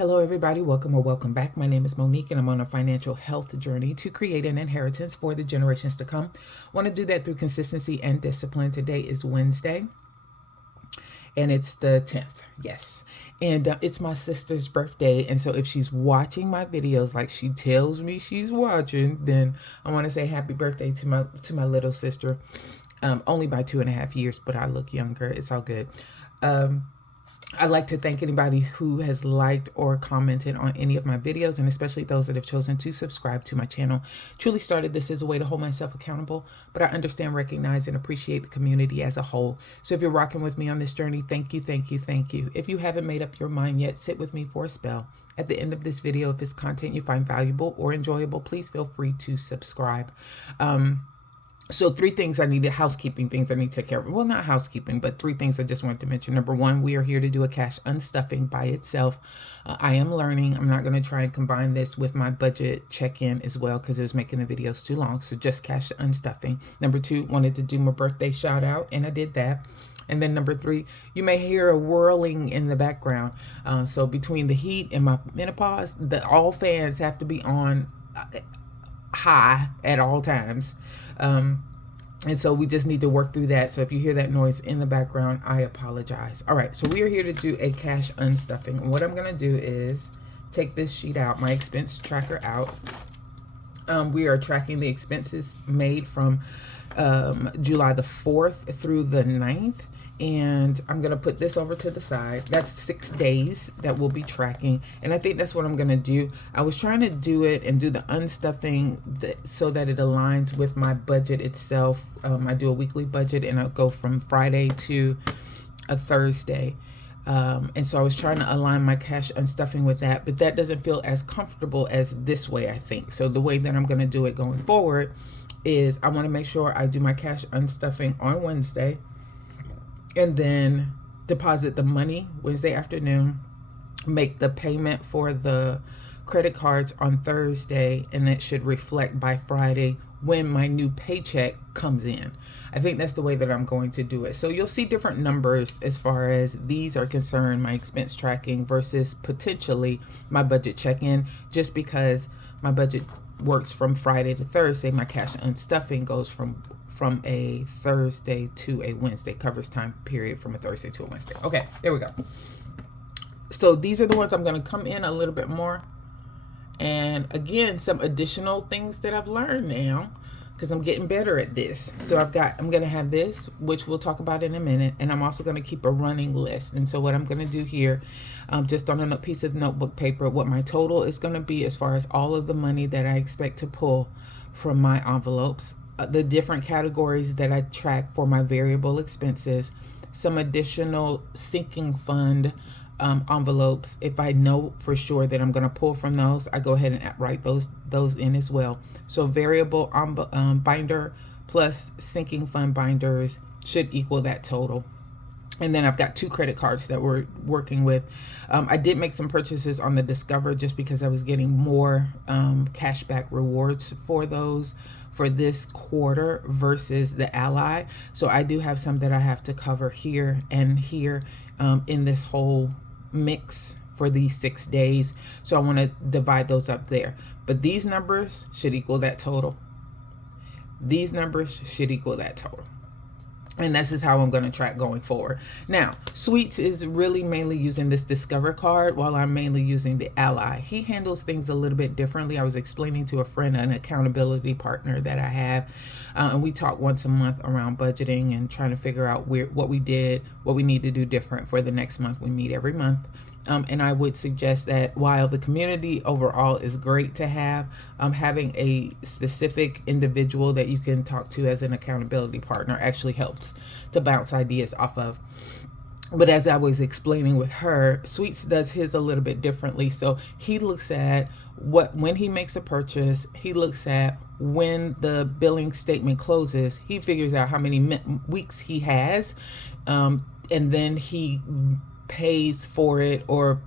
Hello, everybody. Welcome or welcome back. My name is Monique, and I'm on a financial health journey to create an inheritance for the generations to come. Want to do that through consistency and discipline. Today is Wednesday, and it's the 10th. Yes. And it's my sister's birthday. And so if she's watching my videos like she tells me she's watching, then I want to say happy birthday to my little sister. Only by 2.5 years, but I look younger. It's all good. I'd like to thank anybody who has liked or commented on any of my videos, and especially those that have chosen to subscribe to my channel. Truly started this as a way to hold myself accountable, but I understand, recognize, and appreciate the community as a whole. So if you're rocking with me on this journey, thank you, thank you, thank you. If you haven't made up your mind yet, sit with me for a spell. At the end of this video, if this content you find valuable or enjoyable, please feel free to subscribe. So 3 things I needed, housekeeping things I need to take care of. Well, not housekeeping, but 3 things I just wanted to mention. Number 1, we are here to do a cash unstuffing by itself. I am learning. I'm not going to try and combine this with my budget check-in as well because it was making the videos too long. So just cash unstuffing. Number 2, wanted to do my birthday shout out, and I did that. And then number 3, you may hear a whirling in the background. So between the heat and my menopause, all fans have to be on high at all times. And so we just need to work through that. So if you hear that noise in the background, I apologize. All right, so we are here to do a cash unstuffing. And what I'm going to do is take this sheet out, my expense tracker out. We are tracking the expenses made from July the 4th through the 9th. And I'm going to put this over to the side. That's 6 days that we'll be tracking. And I think that's what I'm going to do. I was trying to do it and do the unstuffing so that it aligns with my budget itself. I do a weekly budget and I'll go from Friday to a Thursday. And so I was trying to align my cash unstuffing with that, but that doesn't feel as comfortable as this way, I think. So the way that I'm going to do it going forward is I want to make sure I do my cash unstuffing on Wednesday, and then deposit the money Wednesday afternoon, make the payment for the credit cards on Thursday, and it should reflect by Friday when my new paycheck comes in. I think that's the way that I'm going to do it. So you'll see different numbers as far as these are concerned, my expense tracking versus potentially my budget check-in, just because my budget works from Friday to Thursday. My cash unstuffing goes from a Thursday to a Wednesday, covers time period from a Thursday to a Wednesday. Okay, there we go. So these are the ones I'm going to come in a little bit more. And again, some additional things that I've learned now because I'm getting better at this. So I'm going to have this, which we'll talk about in a minute. And I'm also going to keep a running list. And so what I'm going to do here, just on a piece of notebook paper, what my total is going to be as far as all of the money that I expect to pull from my envelopes, the different categories that I track for my variable expenses, some additional sinking fund envelopes. If I know for sure that I'm going to pull from those, I go ahead and write those in as well. So variable binder plus sinking fund binders should equal that total. And then I've got 2 credit cards that we're working with. I did make some purchases on the Discover just because I was getting more cashback rewards for those for this quarter versus the Ally. So I do have some that I have to cover here and here in this whole mix for these 6 days. So I want to divide those up there. But these numbers should equal that total. These numbers should equal that total. And this is how I'm going to track going forward. Now, Sweets is really mainly using this Discover card while I'm mainly using the Ally. He handles things a little bit differently. I was explaining to a friend, an accountability partner that I have, and we talk once a month around budgeting and trying to figure out what we did, what we need to do different for the next month. We meet every month. And I would suggest that while the community overall is great to have, having a specific individual that you can talk to as an accountability partner actually helps to bounce ideas off of. But as I was explaining with her, Sweets does his a little bit differently. So he looks at when he makes a purchase, he looks at when the billing statement closes, he figures out how many weeks he has, and then he pays for it or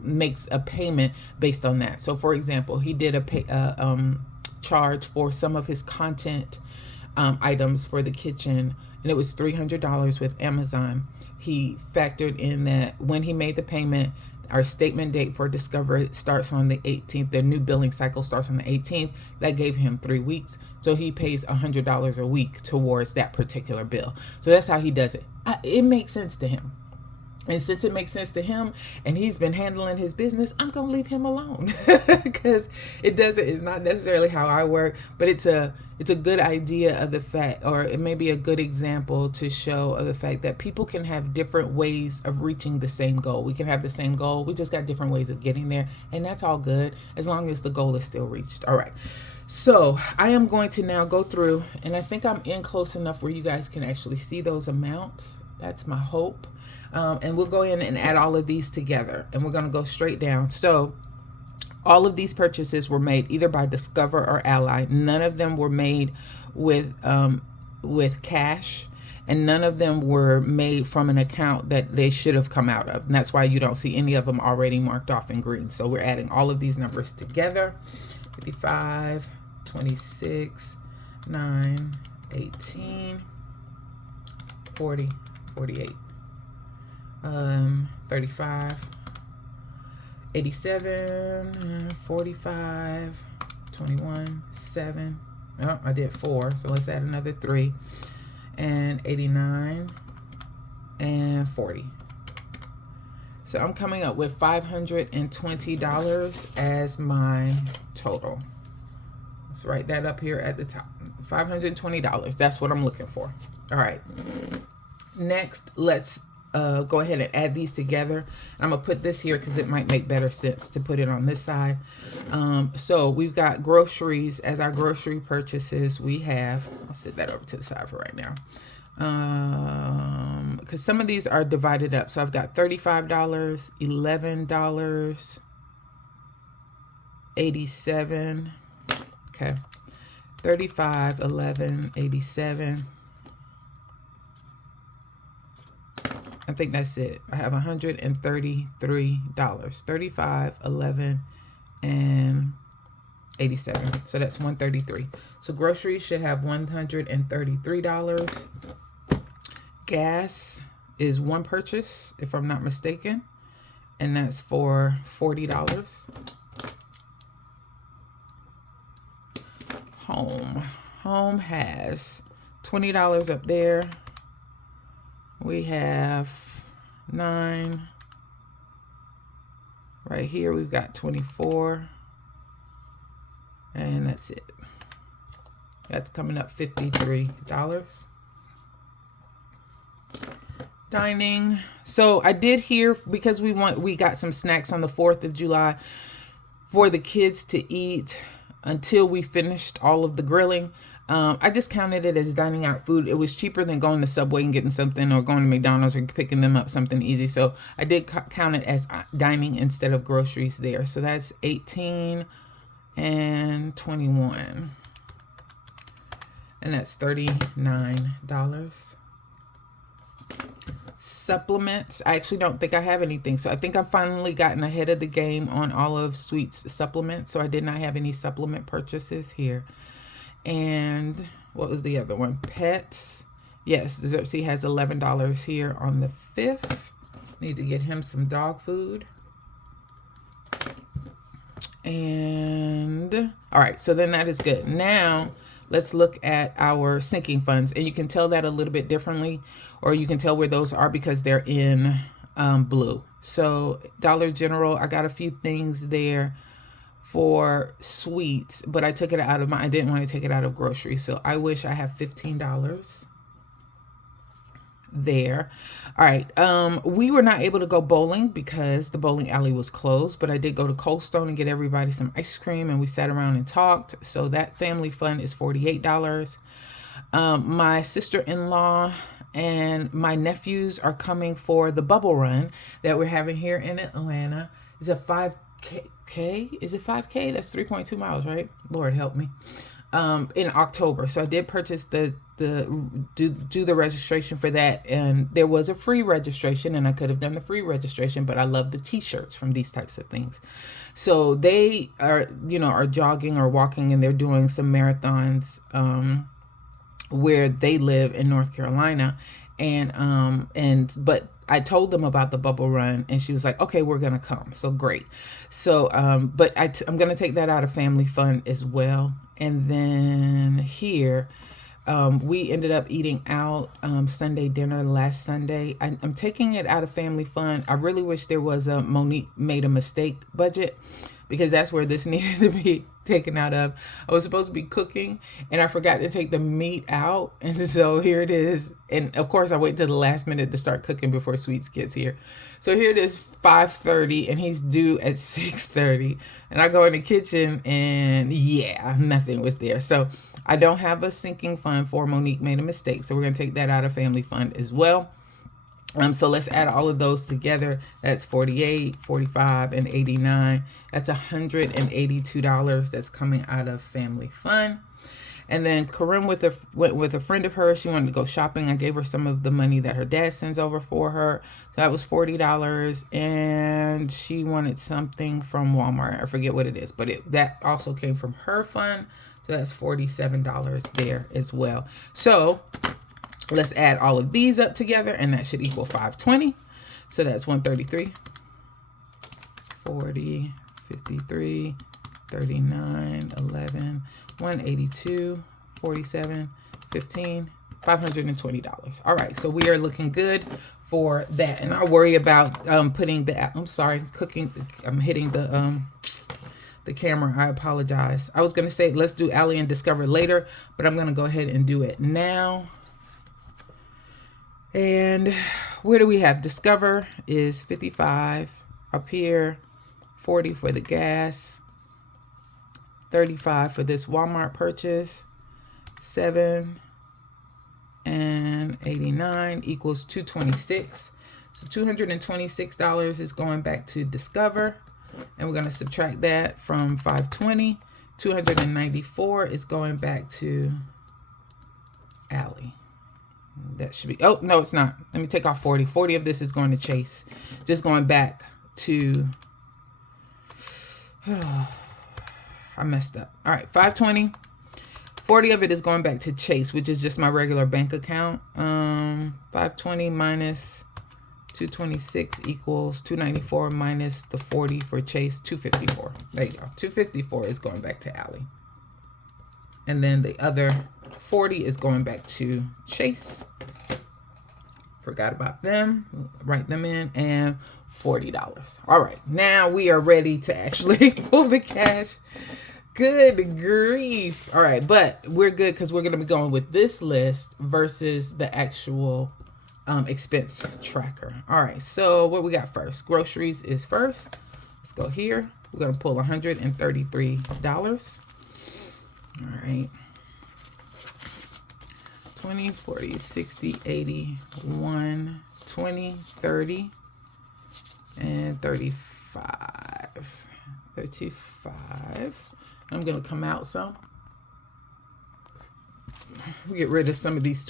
makes a payment based on that. So for example, he did a charge for some of his content items for the kitchen, and it was $300 with Amazon. He factored in that when he made the payment, Our statement date for Discover starts on the 18th. Their new billing cycle starts on the 18th. That gave him 3 weeks. So he pays $100 a week towards that particular bill. So that's how he does it. It makes sense to him. And since it makes sense to him and he's been handling his business, I'm going to leave him alone because it's not necessarily how I work, but it's a good idea of the fact, or it may be a good example to show of the fact that people can have different ways of reaching the same goal. We can have the same goal. We just got different ways of getting there. And that's all good as long as the goal is still reached. All right. So I am going to now go through, and I think I'm in close enough where you guys can actually see those amounts. That's my hope. And we'll go in and add all of these together, and we're going to go straight down. So all of these purchases were made either by Discover or Ally. None of them were made with cash, and none of them were made from an account that they should have come out of. And that's why you don't see any of them already marked off in green. So we're adding all of these numbers together. 55, 26, 9, 18, 40, 48. 35, 87, 45, 21, 7. Oh, I did 4, so let's add another 3, and 89 and 40. So I'm coming up with $520 as my total. Let's write that up here at the top. $520. That's what I'm looking for. All right. Next, let's go ahead and add these together. I'm gonna put this here because it might make better sense to put it on this side. So we've got groceries as our grocery purchases. We have, I'll set that over to the side for right now, because some of these are divided up. So I've got $35, $11, 87. Okay, 35, 11, 87. I think that's it. I have $133, 35, 11, and 87. So that's 133. So groceries should have $133. Gas is one purchase, if I'm not mistaken, and that's for $40. Home has $20 up there. We have 9 right here. We've got 24, and that's it. That's coming up $53. Dining. So I did here, because we got some snacks on the 4th of July for the kids to eat until we finished all of the grilling. I just counted it as dining out food. It was cheaper than going to Subway and getting something, or going to McDonald's or picking them up something easy. So I did count it as dining instead of groceries there. So that's 18 and 21. And that's $39. Supplements. I actually don't think I have anything. So I think I've finally gotten ahead of the game on all of Sweet's supplements. So I did not have any supplement purchases here. And what was the other one? Pets. Yes, Xerxes has $11 here on the 5th. Need to get him some dog food. And all right, so then that is good. Now let's look at our sinking funds, and you can tell that a little bit differently, or you can tell where those are because they're in blue. So Dollar General, I got a few things there for sweets, but I took it out of I didn't want to take it out of groceries. So I wish I have $15 there. All right. We were not able to go bowling because the bowling alley was closed, but I did go to Cold Stone and get everybody some ice cream, and we sat around and talked. So that family fun is $48. My sister-in-law and my nephews are coming for the bubble run that we're having here in Atlanta. It's a 5K. Is it 5K? That's 3.2 miles, right? Lord help me. In October. So I did purchase do the registration for that, and there was a free registration, and I could have done the free registration, but I love the t-shirts from these types of things. So they are jogging or walking, and they're doing some marathons where they live in North Carolina, but I told them about the bubble run, and she was like, okay, we're going to come. So great. So, but I'm going to take that out of family fund as well. And then here, we ended up eating out Sunday dinner last Sunday. I'm taking it out of family fund. I really wish there was a Monique made a mistake budget, because that's where this needed to be taken out of. I was supposed to be cooking, and I forgot to take the meat out, and so here it is. And of course I wait till the last minute to start cooking before Sweets gets here. So here it is, 5:30, and he's due at 6:30, and I go in the kitchen, and yeah, nothing was there. So I don't have a sinking fund for Monique made a mistake, so we're going to take that out of family fund as well. So let's add all of those together. That's 48, 45, and 89. That's $182 that's coming out of family fund. And then Corinne went with a friend of hers. She wanted to go shopping. I gave her some of the money that her dad sends over for her. So that was $40. And she wanted something from Walmart. I forget what it is, but that also came from her fund. So that's $47 there as well. So let's add all of these up together, and that should equal 520. So that's 133, 40, 53, 39, 11, 182, 47, 15, $520. All right, so we are looking good for that. And I'll worry about putting the, I'm sorry, cooking, I'm hitting the camera. I apologize. I was going to say let's do Allie and Discover later, but I'm going to go ahead and do it now. And where do we have? Discover is 55 up here, 40 for the gas, 35 for this Walmart purchase, 7 and 89 equals 226. So $226 is going back to Discover, and we're going to subtract that from 520. 294 is going back to Allie. That should be, oh, no, it's not. Let me take off 40. 40 of this is going to Chase. Just going back to, I messed up. All right, 520. 40 of it is going back to Chase, which is just my regular bank account. 520 minus 226 equals 294 minus the 40 for Chase, 254. There you go. 254 is going back to Allie. And then the other 40 is going back to Chase. Forgot about them. Write them in. And $40. All right. Now we are ready to actually pull the cash. Good grief. All right. But we're good because we're going to be going with this list versus the actual expense tracker. All right. So what we got first? Groceries is first. Let's go here. We're going to pull $133. All right. 20, 40, 60, 80, 1, 20, 30, and 35. 35. I'm going to come out some. We get rid of some of these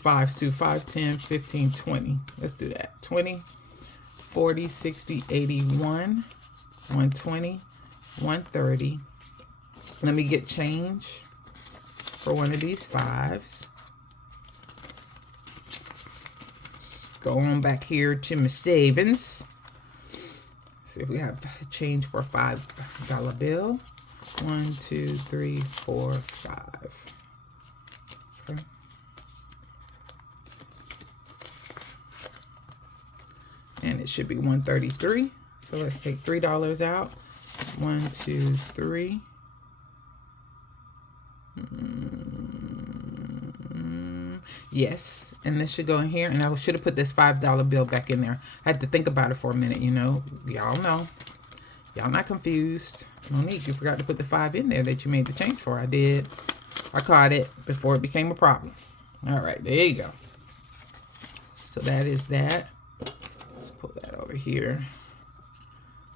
fives too. 5, 10, 15, 20. Let's do that. 20, 40, 60, 81, 120, 130. Let me get change for one of these fives. Go on back here to my savings. See if we have change for a $5 bill. 1, 2, 3, 4, 5. Okay. And it should be 133. So let's take $3 out. 1, 2, 3. Yes, and this should go in here, and I should have put this $5 bill back in there. I had to think about it for a minute, you know. Y'all know. Y'all not confused. Monique, you forgot to put the 5 in there that you made the change for. I did. I caught it before it became a problem. All right, there you go. So that is that. Let's pull that over here.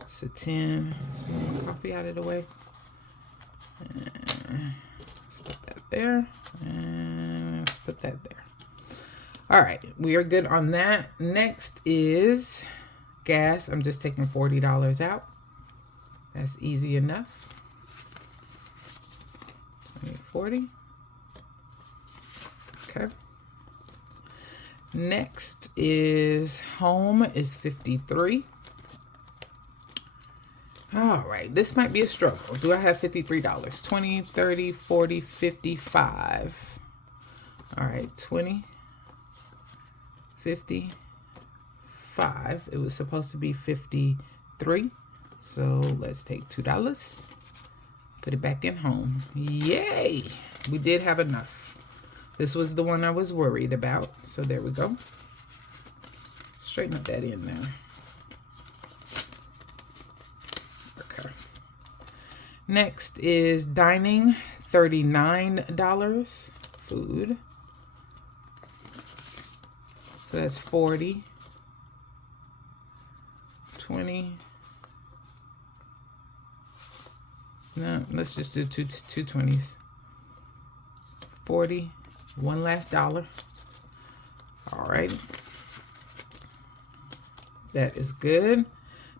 It's a 10. Let's move the coffee out of the way. Let's put that there. And let's put that there. All right, we are good on that. Next is gas. I'm just taking $40 out. That's easy enough. 20, 40. Okay. Next is home is $53. All right, this might be a struggle. Do I have $53? 20, 30, 40, 55. All right, 20, 55. It was supposed to be 53. So let's take $2. Put it back in home. Yay! We did have enough. This was the one I was worried about. So there we go. Straighten up that in there. Okay. Next is dining, $39. Food. So that's 40. 20. No, let's just do two 20s. 40. One last dollar. All right. That is good.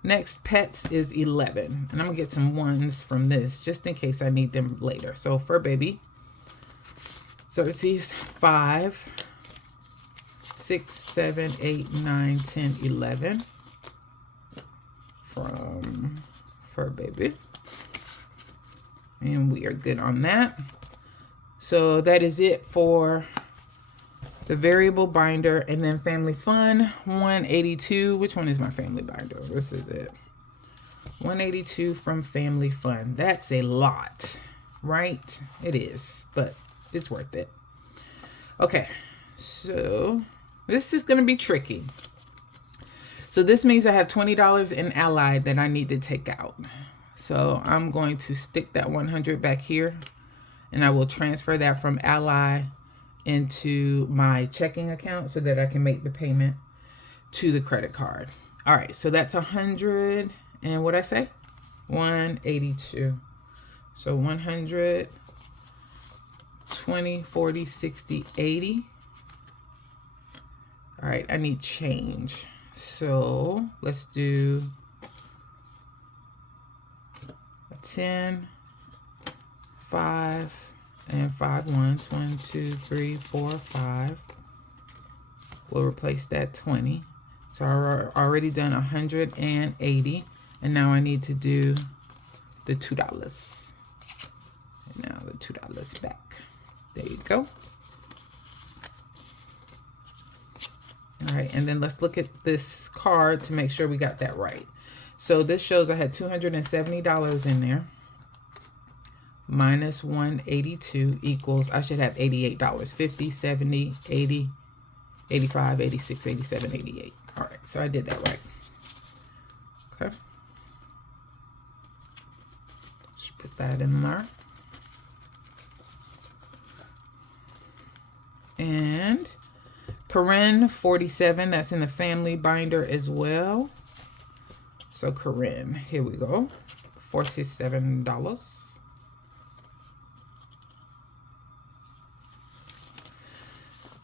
Next, pets is 11. And I'm going to get some ones from this just in case I need them later. So fur baby. So it sees 5, 6, 7, 8, 9, 10, 11 from fur baby. And we are good on that. So that is it for the variable binder. And then family fun, 182. Which one is my family binder? This is it. 182 from family fun. That's a lot, right? It is, but it's worth it. Okay, so this is going to be tricky. So this means I have $20 in Allied that I need to take out. So I'm going to stick that 100 back here. And I will transfer that from Ally into my checking account so that I can make the payment to the credit card. All right, so that's 100 and what I say? 182. So 100, 20, 40, 60, 80. All right, I need change. So let's do a 10, 5, and 5 ones. 1, 2, 3, 4, 5. We'll replace that 20. So I've already done 180. And now I need to do the $2. And now the $2 back. There you go. All right, and then let's look at this card to make sure we got that right. So this shows I had $270 in there. Minus 182 equals, I should have $88. 50, 70, 80, 85, 86, 87, 88. All right, so I did that right. Okay. Just put that in there. And Corinne, 47, that's in the family binder as well. So Corinne, here we go. $47.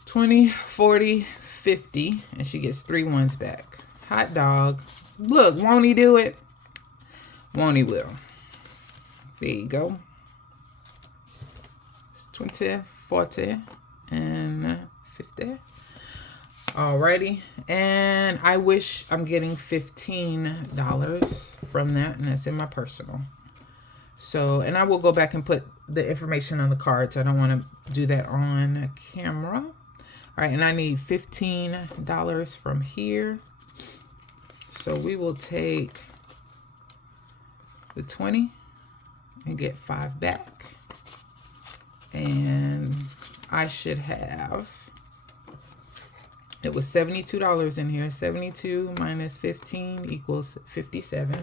20, 40, 50, and she gets 3 ones back. Hot dog. Look, won't he do it? Won't he will. There you go. It's 20, 40, and 50. Alrighty. And I wish I'm getting $15 from that, and that's in my personal. So, and I will go back and put the information on the cards. I don't want to do that on camera. All right, and I need $15 from here. So we will take the 20 and get 5 back. And I should have, it was $72 in here. 72 minus 15 equals 57.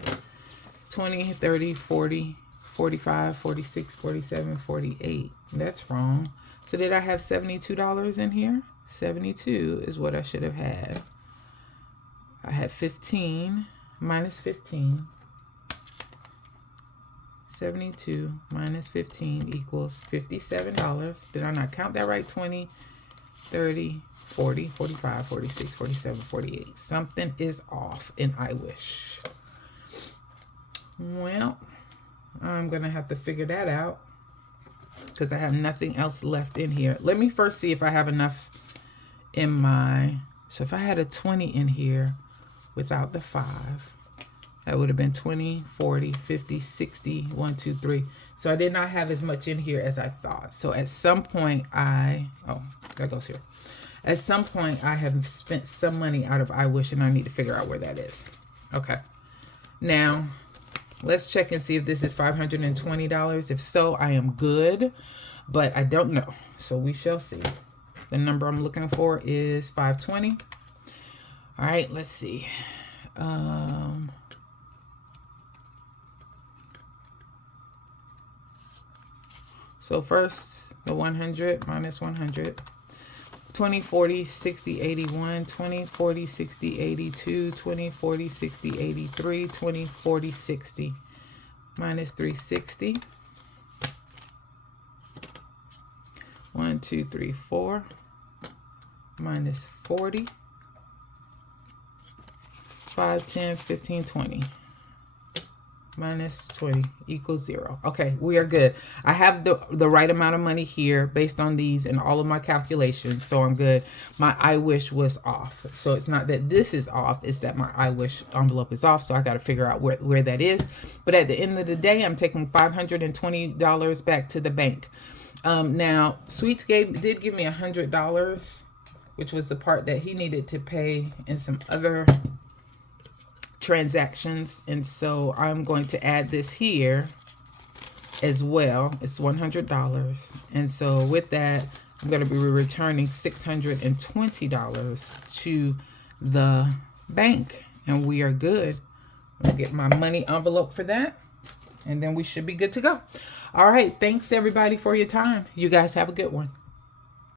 20, 30, 40, 45, 46, 47, 48. That's wrong. So did I have $72 in here? 72 is what I should have had. I had 15 minus 15. 72 minus 15 equals $57. Did I not count that right? 20, 30, 40, 45, 46, 47, 48. Something is off, and I wish. Well, I'm going to have to figure that out because I have nothing else left in here. Let me first see if I have enough in my, so if I had a 20 in here without the 5, that would have been 20, 40, 50, 60, 1, 2, 3. So I did not have as much in here as I thought. So at some point oh, that goes here. At some point I have spent some money out of I Wish, and I need to figure out where that is. Okay. Now, let's check and see if this is $520. If so, I am good, but I don't know. So we shall see. The number I'm looking for is 520. All right, let's see. So first, the 100 minus 100. 20, 40, 60, 81, 20, 40, 60, 82, 20, 40, 60, 83, 20, 40, 60, minus 360. 1, 2, 3, 4, minus 40. 5, 10, 15, 20. Minus 20 equals 0. Okay, we are good. I have the right amount of money here based on these and all of my calculations, so I'm good. My I Wish was off. So it's not that this is off, it's that my I Wish envelope is off, so I got to figure out where that is. But at the end of the day, I'm taking $520 back to the bank. Now, Sweets did give me $100, which was the part that he needed to pay in some other transactions, and so I'm going to add this here as well. It's $100, and so with that I'm going to be returning $620 to the bank, and we are good. I'll get my money envelope for that, and then we should be good to go. All right, thanks everybody for your time. You guys have a good one.